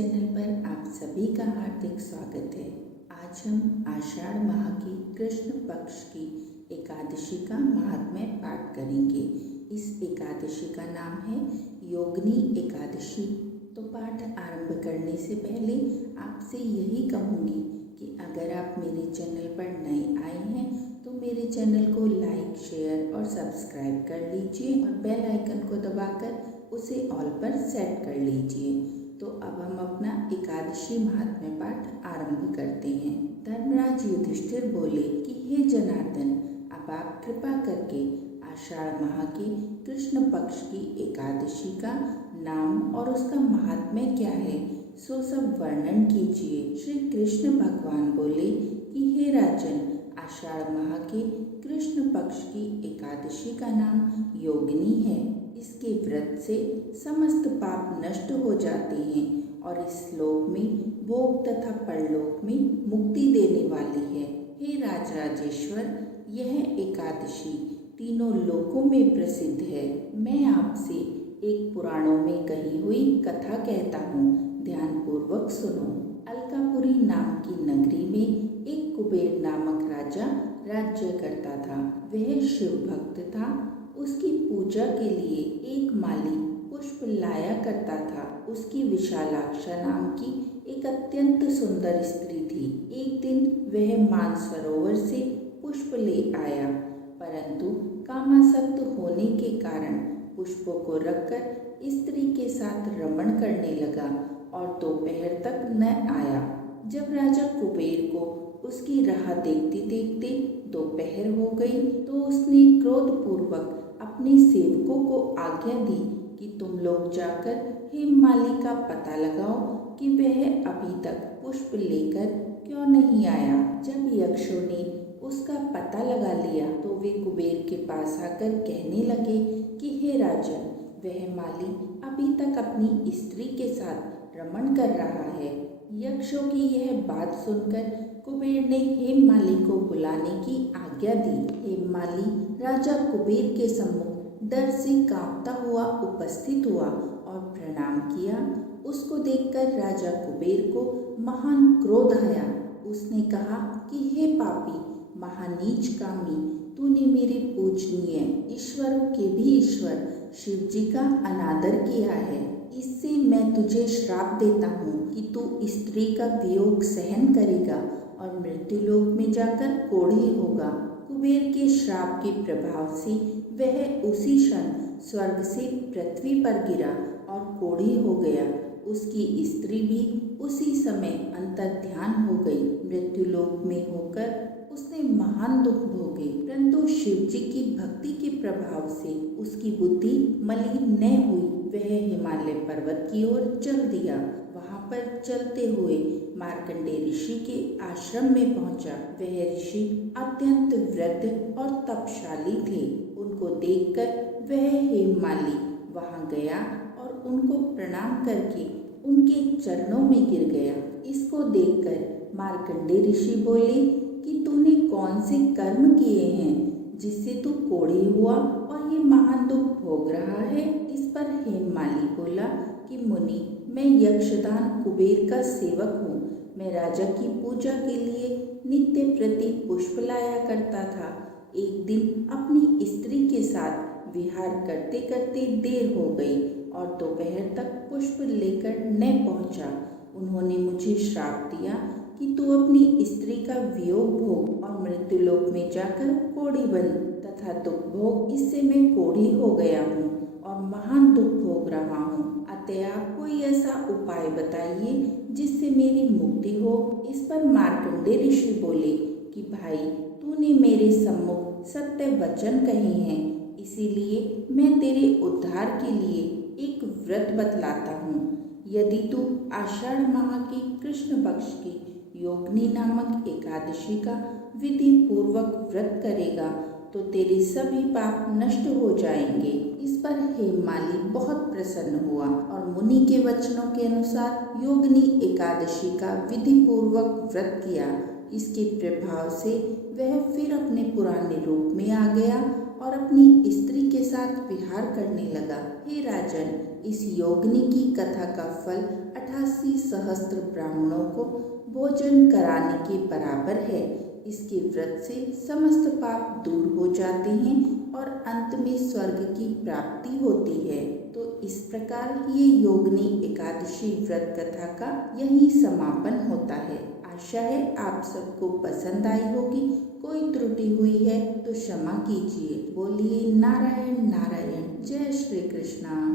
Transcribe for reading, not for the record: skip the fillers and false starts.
Channel पर आप सभी का हार्दिक स्वागत है। आज हम आषाढ़ माह की कृष्ण पक्ष की एकादशी का महात्म्य पाठ करेंगे। इस एकादशी का नाम है योगिनी एकादशी। तो पाठ आरंभ करने से पहले आपसे यही कहूँगी कि अगर आप मेरे चैनल पर नए आए हैं तो मेरे चैनल को लाइक, शेयर और सब्सक्राइब कर लीजिए और बेल आइकन को दबाकर उसे ऑल पर सेट कर लीजिए। तो अब हम अपना एकादशी महात्म्य पाठ आरंभ करते हैं। धर्मराज युधिष्ठिर बोले कि हे जनार्दन, अब आप कृपा करके आषाढ़ माह की कृष्ण पक्ष की एकादशी का नाम और उसका महात्म्य क्या है सो सब वर्णन कीजिए। श्री कृष्ण भगवान बोले कि हे राजन, आषाढ़ माह के कृष्ण पक्ष की एकादशी का नाम योगिनी है। इसके व्रत से समस्त पाप नष्ट हो जाते हैं और इस लोक में भोग तथा परलोक में मुक्ति देने वाली है। हे राजराजेश्वर, यह एकादशी तीनों लोकों में प्रसिद्ध है। मैं आपसे एक पुराणों में कही हुई कथा कहता हूँ, ध्यान पूर्वक सुनो। अलकापुरी नाम की नगरी में एक कुबेर नामक राजा राज्य करता था। वह शिव भक्त था। उसकी पूजा के लिए एक माली पुष्प लाया करता था। उसकी विशालाक्षा नाम की एक अत्यंत सुंदर स्त्री थी। एक दिन वह मानसरोवर से पुष्प ले आया, परंतु कामासक्त होने के कारण पुष्पों को रखकर स्त्री के साथ रमण करने लगा और दोपहर तक न आया। जब राजा कुबेर को उसकी राह देखते देखते दोपहर हो गई तो उसने क्रोधपूर्वक अपने सेवकों को आज्ञा दी कि तुम लोग जाकर हेममाली का पता लगाओ कि वह अभी तक पुष्प लेकर क्यों नहीं आया। जब यक्षों ने उसका पता लगा लिया तो वे कुबेर के पास आकर कहने लगे कि हे राजन, वह माली अभी तक अपनी स्त्री के साथ रमण कर रहा है। यक्षों की यह बात सुनकर कुबेर ने हेममाली को बुलाने की आज्ञा दी। हेममाली राजा कुबेर के सम्मुख डर से कांपता हुआ उपस्थित हुआ और प्रणाम किया। उसको देखकर राजा कुबेर को महान क्रोध आया। उसने कहा कि हे पापी, महानीच कामी, तूने मेरे पूजनीय ईश्वरों के भी ईश्वर शिव जी का अनादर किया है। इससे मैं तुझे श्राप देता हूँ कि तू स्त्री का वियोग सहन करेगा और मृत्युलोक में जाकर कोढ़ी होगा। कुबेर के श्राप के प्रभाव से वह उसी क्षण स्वर्ग से पृथ्वी पर गिरा और कोढ़ी हो गया। उसकी स्त्री भी उसी समय अंतर्ध्यान हो गई। मृत्युलोक में होकर उसने महान दुख भोगे, परंतु शिव जी की भक्ति के प्रभाव से उसकी बुद्धि मलिन न हुई। वह हिमालय पर्वत की ओर चल दिया। वहां पर चलते हुए मार्कंडेय ऋषि के आश्रम में पहुंचा। वह ऋषि अत्यंत वृद्ध और तपशाली थे। उनको देखकर वह हेममाली वहां गया और उनको प्रणाम करके उनके चरणों में गिर गया। इसको देखकर मार्कंडेय ऋषि बोले कि तूने कौन से कर्म किए हैं जिससे तू कोढ़ी हुआ और ये महान दुख भोग रहा है। इस पर हेममाली बोला कि मुनि, मैं यक्षदान कुबेर का सेवक हूँ। मैं राजा की पूजा के लिए नित्य प्रति पुष्प लाया करता था। एक दिन अपनी स्त्री के साथ विहार करते करते देर हो गई और दोपहर तक पुष्प लेकर न पहुँचा। उन्होंने मुझे श्राप दिया कि तू अपनी स्त्री का वियोग भोग और मृत्युलोक में जाकर कोढ़ी बन, तथा दुख भोग इससे मैं कोढ़ी हो गया हूँ और महान दुख भोग रहा हूँ। अतः आप कोई ऐसा उपाय बताइए जिससे मेरी मुक्ति हो। इस पर मार्कंडेय ऋषि बोले कि भाई, तूने मेरे सम्मुख सत्य वचन कहे हैं, इसीलिए मैं तेरे उद्धार के लिए एक व्रत बतलाता हूँ। यदि तू आषाढ़ माह की कृष्ण पक्ष की योगिनी नामक एकादशी का विधि पूर्वक व्रत करेगा तो तेरे सभी पाप नष्ट हो जाएंगे। इस पर हेममाली बहुत प्रसन्न हुआ और मुनि के वचनों के अनुसार योगिनी एकादशी का विधि पूर्वक व्रत किया। इसके प्रभाव से वह फिर अपने पुराने रूप में आ गया और अपनी स्त्री के साथ विहार करने लगा। हे राजन, इस योगिनी की कथा का फल 88 सहस्त्र ब्राह्मणों को भोजन कराने के बराबर है। इसके व्रत से समस्त पाप दूर हो जाते हैं और अंत में स्वर्ग की प्राप्ति होती है। तो इस प्रकार ये योगिनी एकादशी व्रत कथा का यही समापन होता है। आशा है आप सबको पसंद आई होगी। कोई त्रुटि हुई है तो क्षमा कीजिए। बोलिए नारायण नारायण। जय श्री कृष्णा।